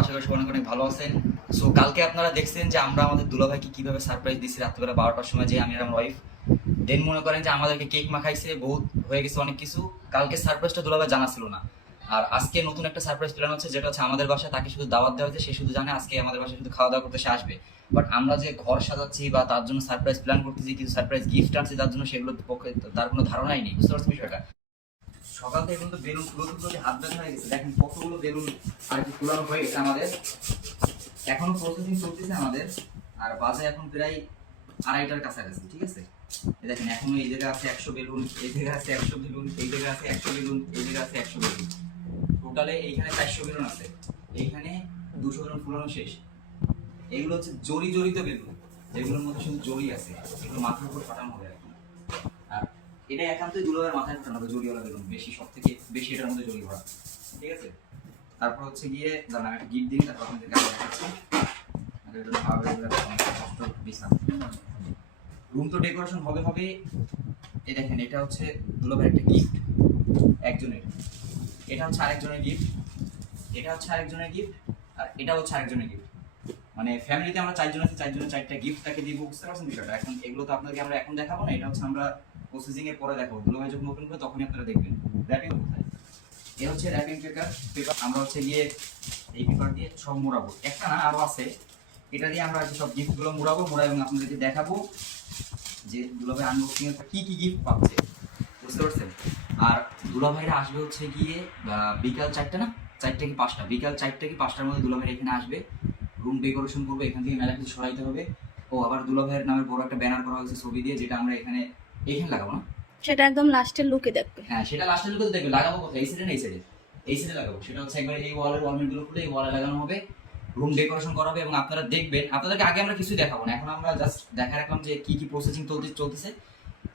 আশা করি সবাই অনেক ভালো আছেন। সো কালকে আপনারা দেখছেন যে আমরা আমাদের দুলাভাইকে কিভাবে সারপ্রাইজ দিচ্ছি রাত্রিবেলা 12টার সময়, যে আমি আর আমার ওয়াইফ। দেন মনে করেন যে আমাদেরকে কেক মাখাইছে, বহুত হয়ে গেছে অনেক কিছু। কালকে সারপ্রাইজটা দুলাভাই জানা ছিল না, আর আজকে নতুন একটা সারপ্রাইজ প্ল্যান হচ্ছে, যেটা হচ্ছে আমাদের বাসায় তাকে শুধু দাওয়াত দেওয়া হয়েছে। সে শুধু জানে আজকে আমাদের বাসায় শুধু খাওয়া দাওয়া করতে সে আসবে, বাট আমরা যে ঘর সাজাচ্ছি বা তার জন্য সারপ্রাইজ প্ল্যান করতেছি, কিছু সারপ্রাইজ গিফট আনছি তার জন্য, সেগুলোর পক্ষে তার কোনো ধারণাই নেই। বুঝতে পারছি বিষয়টা? সকাল থেকে কিন্তু বেলুন ফুলো হাত ব্যথা হয়ে গেছে। দেখেন কতগুলো বেলুন আর কি ফুলানো হয়ে গেছে আমাদের, এখনো প্রসেসিং চলতেছে আমাদের। আর বাজে এখন প্রায় 2:30টার কাছাকাছি, ঠিক আছে? দেখেন এখনো এই জায়গায় আছে 100 বেলুন, এই জায়গায় আছে 100 বেলুন, এই জায়গায় আছে 100 বেলুন, এই জায়গায় আছে 100 বেলুন। টোটালে এইখানে 400 বেলুন আছে, এইখানে 200 বেলুন ফুলানো শেষ। এগুলো হচ্ছে জড়িত বেলুন, যেগুলোর মধ্যে শুধু জড়ি আছে, এগুলো মাথার উপর ফাটানো হবে আর কি। আর এটা একান্তই দুলাভাইয়ের মাথায় ফাটানো হবে, জড়িওয়ালা বেলুন বেশি, সব থেকে বেশি এটার মধ্যে জড়ি ভরা, ঠিক আছে? তারপর হচ্ছে গিয়ে দাঁড়ান একটা গিফট দিন, তারপর আপনাদের কাছে দেখাচ্ছি। রুম তো ডেকোরেশন হবে হবে। এই দেখেন এটা হচ্ছে দুলাভাইয়ের একটা গিফট একজনের, এটা হচ্ছে আরেকজনের গিফট, এটা হচ্ছে আরেকজনের গিফট, আর এটা হচ্ছে আরেকজনের গিফট। মানে ফ্যামিলিতে আমরা 4 জন আছি, 4 জনের 4টা গিফট তাকে দিব। বুঝতে পারছেন বিষয়টা? এখন এগুলো তো আপনাদেরকে আমরা এখন দেখাবো না, এটা হচ্ছে আমরা প্রসেসিং এর পরে দেখাবো। দুলাভাই যখন ওপেন করবে তখনই আপনারা দেখবেন। র্যাপিং কোথায়? এ হচ্ছে র্যাপিং পেপার। আমরা হচ্ছে গিয়ে এই পেপার দিয়ে সব মোড়াবো, একটা না আরো আছে। এটা দিয়ে আমরা সব গিফটগুলো মোড়াবো এবং আপনাদেরকে দেখাবো যে দুলাভাই আনবক্সিং এর কি কি গিফট পাচ্ছে। বুঝতে পারছেন? আর দুলাভাইরা আসবে হচ্ছে গিয়ে বিকাল 4টা না 4টা কি 5টা, বিকাল 4টা কি 5টার মধ্যে দুলাভাই এখানে আসবে। রুম ডেকোরেশন করবে, এখান থেকে মেলা কিছু সরাইতে হবে। ও আবার দুলাভাইয়ের নামের বড় একটা ব্যানার করা হয়েছে ছবি দিয়ে, যেটা আমরা এখানে লাগাবো না, সেটা একদম লাস্টের লুকে দেখবে। হ্যাঁ সেটা লাস্টের লুকে দেখবে। লাগাবো কোথায়? এই সাইডে না এই সাইডে? এই সাইডে লাগাবো। সেটা হচ্ছে একবার এই ওয়ালের ওয়ালমেটগুলো খুলে এই ওয়ালে লাগানো হবে, রুম ডেকোরেশন করা হবে। এবং আপনারা দেখবেন, আপনাদেরকে আগে আমরা কিছুই দেখাবো না, এখন আমরা জাস্ট দেখা রাখলাম যে কি কি প্রসেসিং চলতেছে।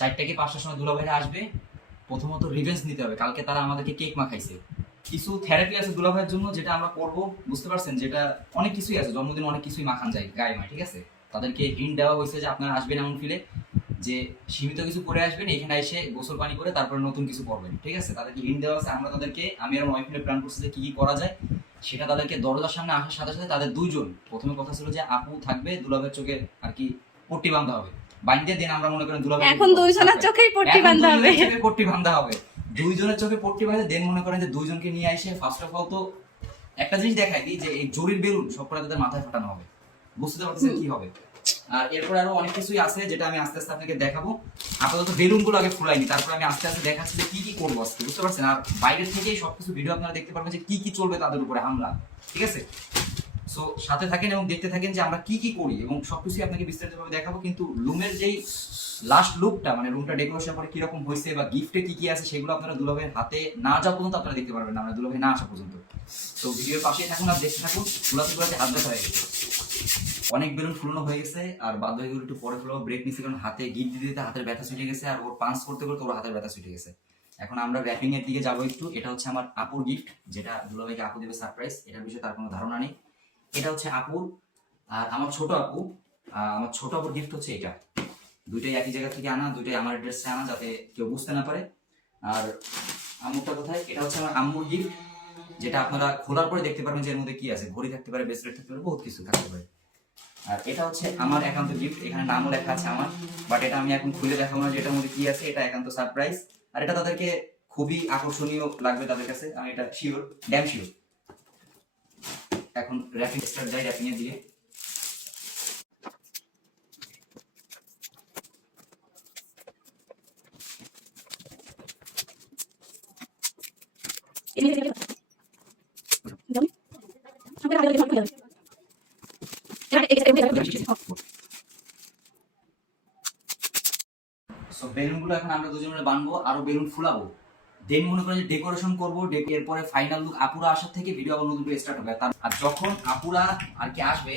4টা কি 5টার সময় দুলাভাইরা আসবে। প্রথমত রিভেঞ্জ নিতে হবে, কালকে তারা আমাদেরকে কেক মাখাইছে। কিছু থেরাপি আছে দুলাভাইয়ের জন্য, যেটা আমরা করবো। বুঝতে পারছেন? যেটা অনেক কিছুই আছে, জন্মদিন অনেক কিছুই মাখান যায় গায়ে মায়, ঠিক আছে? তাদেরকে হিন্ট দেওয়া হয়েছে যে আপনারা আসবেন এমন ফিলে যে সীমিত কিছু করে আসবেন, এখানে এসে গোসল পানি করে তারপরে নতুন কিছু করবেন, ঠিক আছে? তাদেরকে হিন্ট দেওয়া আছে। আমরা তাদেরকে, আমি আর ওয়াইফ মিলে প্ল্যান করছি যে কি কি করা যায়, সেটা তাদেরকে দরজার সামনে আসার সাথে সাথে তাদের 2 জন, প্রথমে কথা ছিল যে আপু থাকবে, দুলাভাইয়ের চোখে আর কি পট্টি বাঁধা হবে, বাইন্দে দেন আমরা মনে করেন দুলাভাই এখন 2 জনের চোখেই পট্টি বাঁধা হবে, পট্টি বাঁধা হবে 2 জনের চোখে পট্টি বাঁধে দেন মনে করেন যে 2 জনকে নিয়ে এসে ফার্স্ট অফ অল তো একটা জিনিস দেখাই দিই যে এই জরির বেলুন সবকটা তাদের মাথায় ফাটানো হবে। বুঝতে পারছেন কি হবে? আর এরপর আরো অনেক কিছুই আছে, যেটা আমি আস্তে আস্তে আপনাকে দেখাবো। আপাতত বেলুন গুলো আগে ফুলাইনি, তারপর আমি আস্তে আস্তে দেখাচ্ছি যে কি কি করবো আজকে। বুঝতে পারছেন? আর বাইরের থেকেই সবকিছু ভিডিও আপনারা দেখতে পারবেন যে কি কি চলবে তাদের উপরে হামলা, ঠিক আছে? সো সাথে থাকেন এবং দেখতে থাকেন যে আমরা কি কি করি, এবং সবকিছু আপনাকে বিস্তারিতভাবে দেখাবো। কিন্তু রুমের যেই লাস্ট লুকটা, মানে রুমটা ডেকোরেশন করে কিরকম হয়েছে বা গিফটে কি কি আছে, সেগুলো আপনারা দুলাভাইয়ের হাতে না যাওয়া পর্যন্ত আপনারা দেখতে পারবেন না, মানে দুলাভাই না আসা পর্যন্ত। তো ভিডিওর পাশেই থাকুন আর দেখতে থাকুন। ফুলাতে হাত ব্যথা হয়ে গেছে, অনেক বেলুন ফুলানো হয়ে গেছে, আর বাদ বাকিগুলো একটু পরে ফুলাবো। ব্রেক নিচ্ছে কারণ হাতে গিফট দিতে দিতে হাতের ব্যথা ছুটে গেছে, আর ওর পাঞ্চ করতে করতে ওর হাতের ব্যথা ছুটে গেছে। এখন আমরা র্যাপিং এর দিকে যাবো একটু। এটা হচ্ছে আমার আপুর গিফট, যেটা দুলাভাইকে আপু দেবে সারপ্রাইজ। এটার বিষয়ে তার কোনো ধারণা নেই। এটা হচ্ছে আপুর, আর আমার ছোট আপু, আমার ছোট আপুর গিফট হচ্ছে এটা। দুইটাই একই জায়গা থেকে আনা, দুইটাই আমার অ্যাড্রেসে আনা, যাতে কেউ বুঝতে না পারে। আর আম্মুরটা কোথায়? এটা হচ্ছে আমার আম্মুর গিফট, যেটা আপনারা খোলার পরে দেখতে পারবেন যে এর মধ্যে কি আছে। ঘড়ি থাকতে পারে, ব্রেসলেট থাকতে পারে, বহুত কিছু থাকতে পারে। আর এটা হচ্ছে আমার একান্ত গিফট, এখানে নামও লেখা আছে আমার, বাট এটা আমি এখন খুলে দেখাবো না যে এটার মধ্যে কি আছে। এটা একান্ত সারপ্রাইজ, আর এটা তাদেরকে খুবই আকর্ষণীয় লাগবে তাদের কাছে, আমি এটা শিওর, ড্যাম শিওর। এখন র্যাপিং স্টার্ট যাই, র্যাপিং এর দিকে। সো বেলুনগুলো এখন আমরা 2 জন মিলে বানবো, আরো বেলুন ফুলাবো, দেন মনে করেন যে ডেকোরেশন করবো। এরপরে ফাইনাল লুক আপুরা আসার থেকে ভিডিও আবার নতুন করে স্টার্ট হবে। আর যখন আপুরা আর কি আসবে,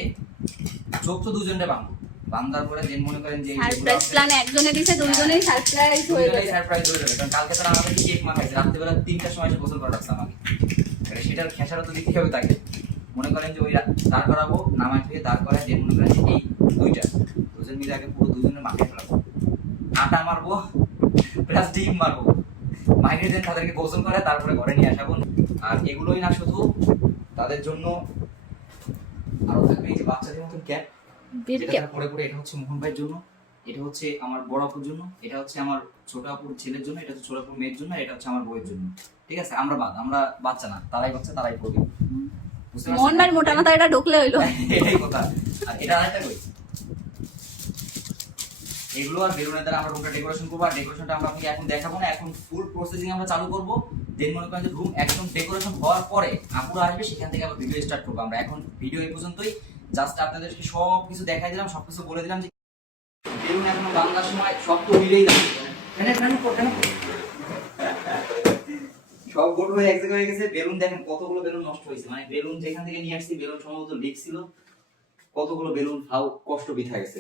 চোখ তো 2 জনের বানবো, বান্দার পরে দেন মনে করেন যে সারপ্রাইজ প্ল্যান একজনে দিছে, 2 জনেই সারপ্রাইজ হয়ে যাবে। সারপ্রাইজ হয়ে যাবে, কারণ কালকে তারা আমাদেরকে কেক মাখাইছে রাত্রিবেলা 3টার সময় এসে গোসল করে রাখছে আমাকে। সেটার খেসারত দিতে হবে তাকে। মনে করেন যে ওই দাঁড় করাবো, নামাই থেকে দাঁড় করায়, দেন মনে করেন যে এই 2জন মিলে আগে পুরো 2 জনের মাথায় ফেলাবো, আটা মারবো প্লাস ডিম মারবো, মাইনে দেন তাদেরকে গোসল করে তারপরে ঘরে নিয়ে আসাবো। আর এগুলোই না, শুধু তাদের জন্য আরো থাকবে এই যে বাচ্চাদের মতন ক্যাপ, বিট যেটা ক্যাপ। তারা পরে পরে, এটা হচ্ছে মোহন ভাইয়ের জন্য, এটা হচ্ছে আমার বড় আপুর জন্য, এটা হচ্ছে আমার ছোট আপুর ছেলের জন্য, এটা হচ্ছে ছোট আপুর মেয়ের জন্য, এটা হচ্ছে আমার বউয়ের জন্য। ঠিক আছে, আমরা বাচ্চা না, তারাই বাচ্চা, তারাই পড়বে। বুঝতে পারছেন? মোহন ভাইয়ের মোটা মাথা এটা ঢুকলে হইলো। এটাই কথা। আর এটা আরেকটা কই, এগুলো আর বেলুনের দ্বারা আমরা রুমটা ডেকোরেশন করবো। আর ডেকোরেশনটা আমরা আপনাকে এখন দেখাবো না, এখন ফুল প্রসেসিং আমরা চালু করবো। দেন মনে করেন যে রুম একদম ডেকোরেশন হওয়ার পরে আপুরা আসবে, সেখান থেকে আবার ভিডিও স্টার্ট করবো আমরা। এখন ভিডিও এই পর্যন্তই, জাস্ট আপনাদেরকে সব কিছু দেখাই দিলাম, সবকিছু বলে দিলাম যে বেলুন এখন বাংলার সময় সব তো মিলেই যাবে। সব গোট হয়ে এক জায়গায় হয়ে গেছে। বেলুন দেখেন কতগুলো বেলুন নষ্ট হয়েছে, মানে বেলুন যেখান থেকে নিয়ে আসছি বেলুন সম্ভবত লিক ছিল, কতগুলো বেলুন ফাও কষ্ট বৃথা গেছে,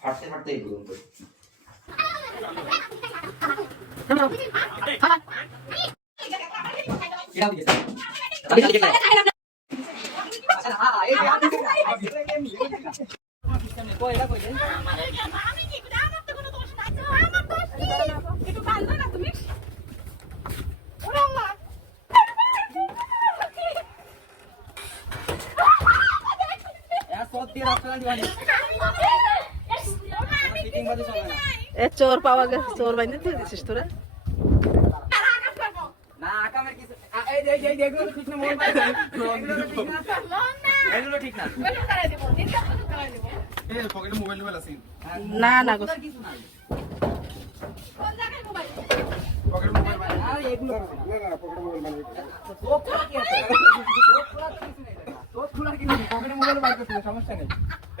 ফাটতে ফাটতে এই বেলুন তো। এ চোর পাওয়া গেছে, চোর বাইন্দে তুই দিছিস তোরা? না আকামের কিছু এগুলো ঠিক না, মন পায় এগুলো ঠিক না। পকেটে মোবাইল আছে, না না গো, কিছু নাই, পকেটে মোবাইল আর এগুলো না না পকেটে মোবাইল মানে চোখ খোলা কি আছে, চোখ খোলা কি নেই, পকেটে মোবাইল বার করতে হবে, সমস্যা নেই।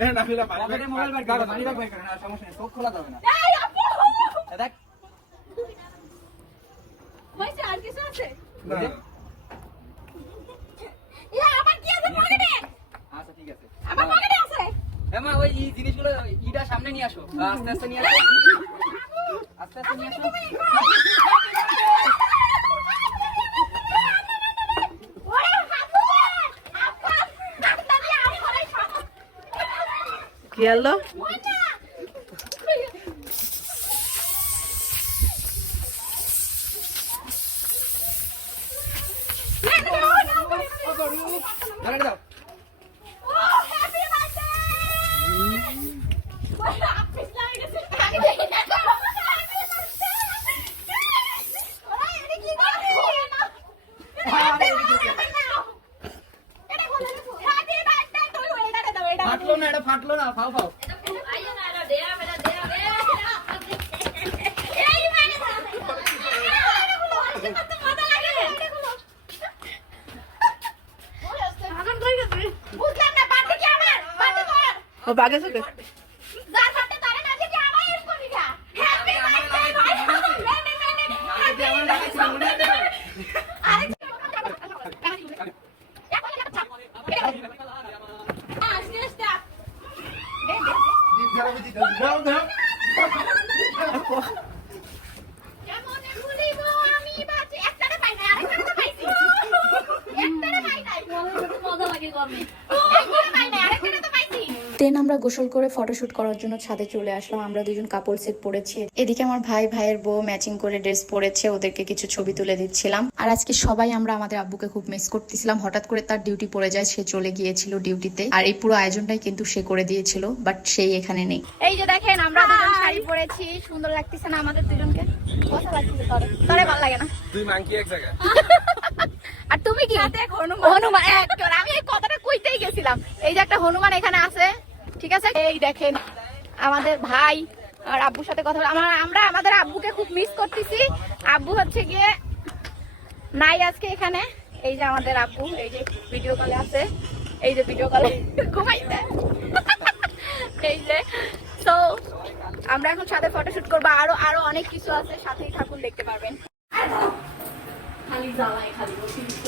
এ না ফিলা পকেটে মোবাইল বার করো, মানি ব্যাগ বার করো, না সমস্যা নেই, চোখ খোলা যাবে না। দেখ হইছে আর কিছু আছে? না ইয়া আমার কি আছে পকেটে? আচ্ছা ঠিক আছে, আমার পকেটে আছে। এমা ওই এই জিনিসগুলো ইটা সামনে নিয়ে আসো, আস্তে আস্তে নিয়ে আসো, আস্তে আস্তে নিয়ে আসো। কি আলো ধরে দাও। ফাটলো না, এটা ফাটলো না, ফাও ফাও। ও বাগে চোখে দাও দাও দেন আমরা গোসল করে ফটোশুট করার জন্য ছাদে চলে আসলাম। আমরা দুজন কাপড় সেট পরেছি, এদিকে আমার ভাই ভাইয়ের বউ ম্যাচিং করে ড্রেস পরেছে, ওদেরকে কিছু ছবি তুলে দিচ্ছিলাম। আর আজকে সবাই আমরা আমাদের আব্বুকে খুব মিস করতেছিলাম। হঠাৎ করে তার ডিউটি পড়ে যায়, সে চলে গিয়েছিল ডিউটিতে, আর এই পুরো আয়োজনটাই কিন্তু সে করে দিয়েছিল, বাট সেই এখানে নেই। এই যে দেখেন আমরা দুজন শাড়ি পরেছি, সুন্দর লাগতেছে না আমাদের দুজনকে? কথা লাগতেছে তোরে, তোরে ভালো লাগে না? দুই মাংকি এক জায়গায়। আর তুমি কি হনুমান একজন, আমি এই কথাটা কইতেই গেছিলাম। এই যে একটা হনুমান এখানে আছে, ঠিক আছে? এই দেখেন আমাদের ভাই আর আব্বুর সাথে কথা আমরা আমাদের আব্বুকে খুব মিস করতেছি। আব্বু হচ্ছে গিয়ে নাই আজকে এখানে। এই যে আমাদের আব্বু, এই যে ভিডিও কলে আছে, এই যে ভিডিও কলে ঘুমাইছে। এই যে তো আমরা এখন সাথে ফটোশুট করবো, আরো আরো অনেক কিছু আছে, সাথেই থাকুন, দেখতে পারবেন। খালি জ্বালাই, খালি অতিরিক্ত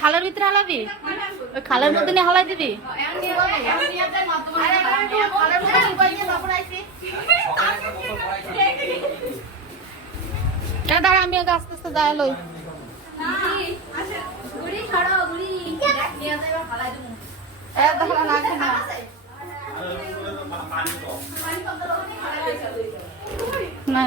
খালের ভিতরে হালাবি, ওই খালের মধ্যে নিয়ে হালাই দিবি। দাঁড়া আমি আগে আস্তে আস্তে যাই লই। না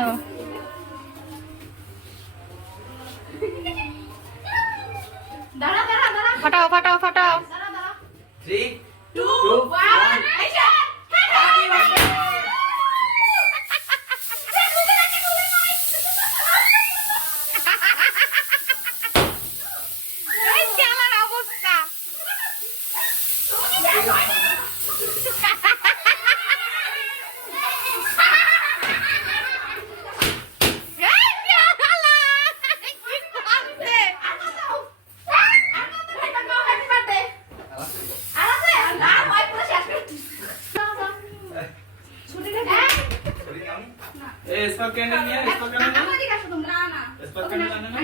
স্পার্ক ক্যান্ডেল নিয়ে স্পার্ক ক্যান্ডেল আমাদের কাছে তোমরা না স্পার্ক ক্যান্ডেল আনে না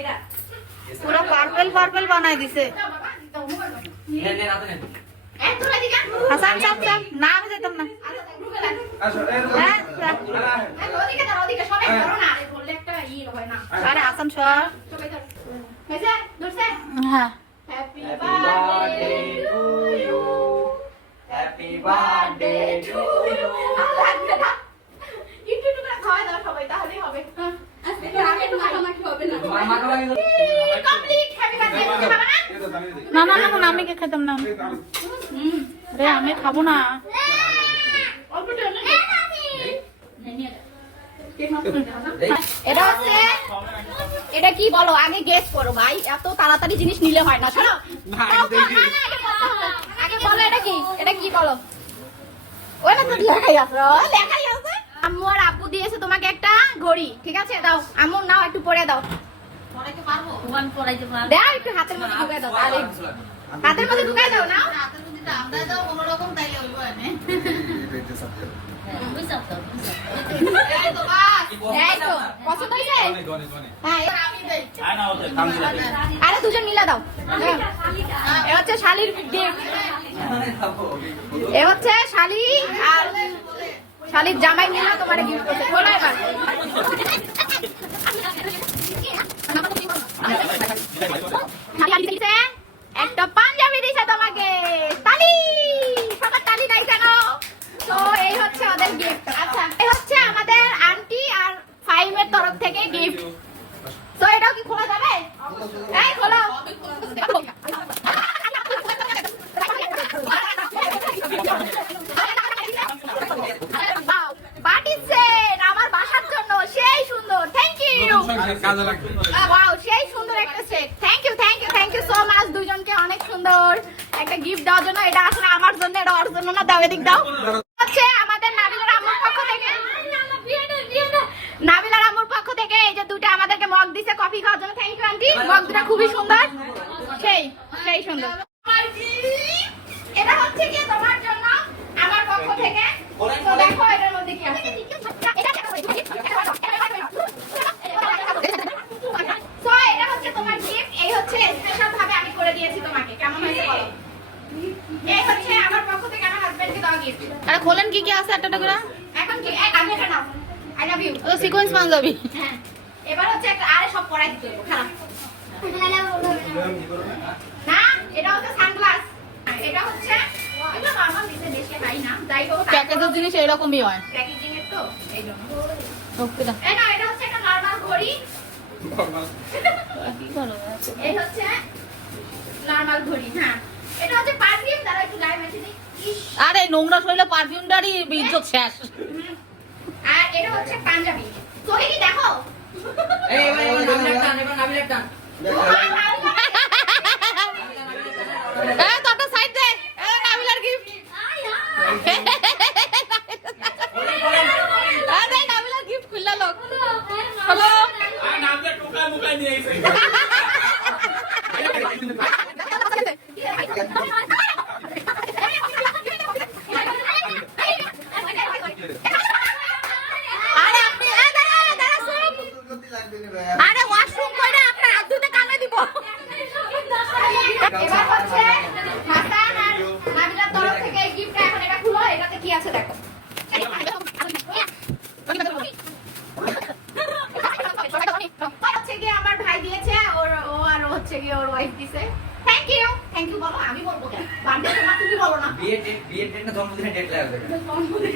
এটা পুরো পার্পল পার্পল বানাই দিছে নেন নেন হাতে নেন এত রাদিকা হাসান চাপ চাপ না আমি যেতাম না আসো হ্যাঁ ওদিকে সবাই ধরো না আরে বললে একটা হয় না আরে হাসান সর সবাই ধর হয়েছে ধরছে হ্যাঁ happy birthday to you happy birthday to you লাগবে না একটু একটু করে খাওয়া দাও সবাই তাহলেই হবে আজকে আগে মাখামাখি হবে না কমপ্লিট হ্যাপি বার্থডে খাবে না এটা দাঁড়িয়ে দিই না না না না, আমি কে খেতাম না রে আমি খাবো না অল্প টেনে এটা হচ্ছে এটা কি বলো আগে গেস করো ভাই এত তাড়াতাড়ি জিনিস নিলে হয় না শোনো আগে বলো এটা কি বলো ওটা তো লেখাই আছে আম্মু আর আব্বু দিয়েছে তোমাকে একটা ঘড়ি ঠিক আছে দাও আম্মু নাও একটু পরে দাও পড়াইতে পারবো ওয়ান পড়াইতে পারবো দাও একটু হাতের মধ্যে ঢুকাই দাও তাহলে হাতের মধ্যে ঢুকাই দাও না হাতের মধ্যে তো আমরা দাও কোনো রকম তাইলে হইব এনে এই তো বাস এই তো পছন্দ হয়েছে গনে গনে হ্যাঁ এবার আমি দেই আনা ওতে কাম করে আরে দুজন মিলা দাও এ হচ্ছে শালির গিফট এ হচ্ছে শালি আর শালির জামাই মিলা তোমার গিফট করতে খোলো এবার শালি দিছে একটা পাঞ্জাবি দিছে তোমাকে তালি সবার তালি নাই কেন তো এই হচ্ছে ওদের গিফট আচ্ছা এই হচ্ছে আমাদের আন্টি আর ফাইমের তরফ থেকে গিফট তো এটাও কি খোলা যাবে এই খোলো পার্টি সেট আমার বাসার জন্য সেই সুন্দর থ্যাংক ইউ কাজে লাগবে ওয়াও সেই সুন্দর একটা set thank you so much দুইজনকে অনেক সুন্দর একটা গিফট দেওয়ার জন্য এটা আসলে আমার জন্য এটা ওর জন্য না দাও এদিক দাও হচ্ছে আমাদের নাবিলার আম্মুর পক্ষ থেকে নাবিলার আম্মুর পক্ষ থেকে এই যে দুটো আমাদেরকে মগ দিছে কফি খাওয়ার জন্য থ্যাংক ইউ আন্টি মগ দুটো খুবই সুন্দর সেই সুন্দর এটা হচ্ছে কি তোমার জন্য আমার পক্ষ থেকে তো দেখো এটার মধ্যে কি আছে সো এটা হচ্ছে তোমার গিফট এই হচ্ছে স্পেশাল ভাবে আমি করে দিয়েছি তোমাকে কেমন হয়েছে বলো এই হচ্ছে আমার পক্ষ থেকে আমার হাজবেন্ডকে দেওয়া গিফট আরে খোলেন কি কি আছে একটা করে এখন কি আমি এটা নাও আই লাভ ইউ ও সিকোয়েন্স পাঞ্জাবি হ্যাঁ এবার হচ্ছে একটা আরে সব পরাই দিতে হবে খারাপ না এটা হচ্ছে সানগ্লাস এটা হচ্ছে এটা নরমাল দিতে বেশি হাই না যাই হোক প্যাকেজের জিনিস এরকমই হয় প্যাকেজিং এর তো এইজন্য ওকে দাও এই না এটা হচ্ছে একটা নরমাল ঘড়ি কি করো এই হচ্ছে নরমাল ঘড়ি হ্যাঁ এটা হচ্ছে পারফিউম দ্বারা একটু গায়ে মেখে দিই আরে নোংরা শরীরে পারফিউমটারই ইজ্জত শেষ আর এটা হচ্ছে পাঞ্জাবি তোকে কি দেখো এই এবার নাবিল টান এ তোটা সাইড দে এ নাবিলার গিফট আরে নাবিলার গিফট খুললা লোক হ্যালো আর নামটা টোকা মুকা নিয়ে আইছে আরে আপনি দাঁড়া শুন আরে ওয়াশরুম কইরা আপনার হাত ধুতে কামে দিব এবার হচ্ছে হাসান আর নাবিলার তরফ থেকে গিফট এখন এটা খুলো এটাতে কি আছে দেখো হচ্ছে কি আমার ভাই দিয়েছে ও আর হচ্ছে কি ওর ওয়াইফ দিয়েছে থ্যাংক ইউ বলো আমি বলবো কেন বার্থডে তোমার তুমি বলো না বিয়ে ডেট না জন্মদিনের ডেট লাগবে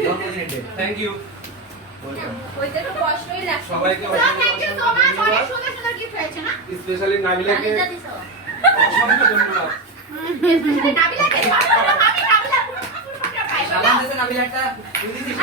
জন্মদিনের ডেট থ্যাংক ইউ ওইটা তো কষ্টই লাগছে সবাইকে থ্যাংক ইউ সো মাচ অনেক সুন্দর সুন্দর গিফট হয়েছে না স্পেশালি নাবিলাকে অসংখ্য ধন্যবাদ স্পেশালি নাবিলাকে আমি নাবিলা সালাম দেন নাবিল একটা তুই দিছিস